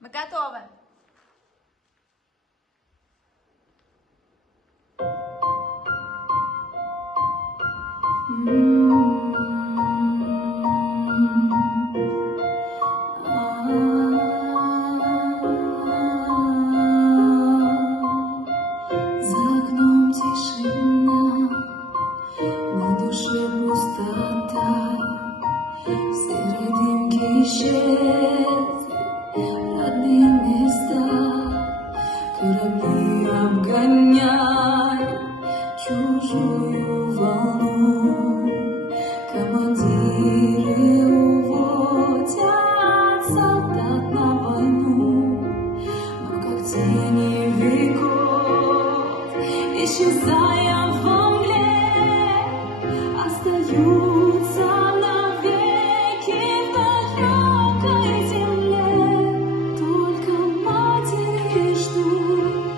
Мы готовы. За окном тишина, на душе пустота, в серой дымке исчезли родные места. Корабли обгоняют чужую волну, командиры уводят солдат на войну, но как тени веков, исчезая во мгле, остаются навеки в далекой земле. Только матери ждут,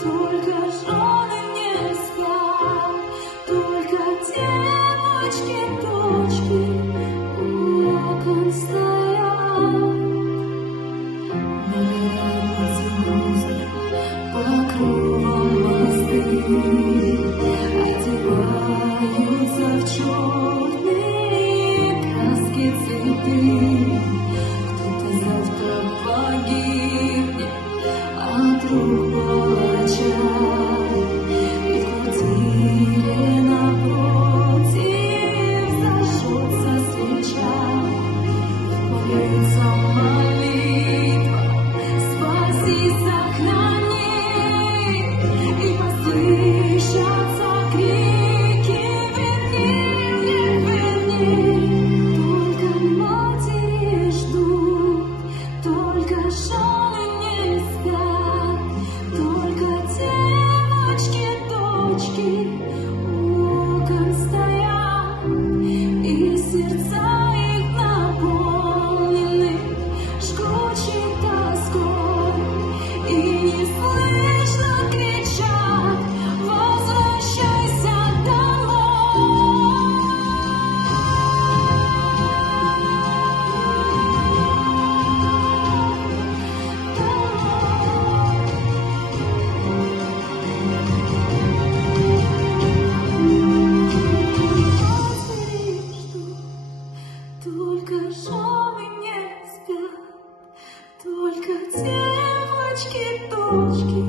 только жены не спят, только девочки, дочки у окон стоят. Набираются грузы по кругам мосты, одеваются в черные краски цветы. Кто-то завтра погибнет от рук палача, и в квартире напротив зажжется свеча. По лицам молитва, спаси, сохрани, и послышатся крики: верни, верни. Только матери ждут, только жены не спят, только девочки, дочки у окон стоят, и сердца их наполнены жгучей тоской, и неслышно кричат: возвращайся домой. Матери ждут, только жены не спят, только девочки, дочки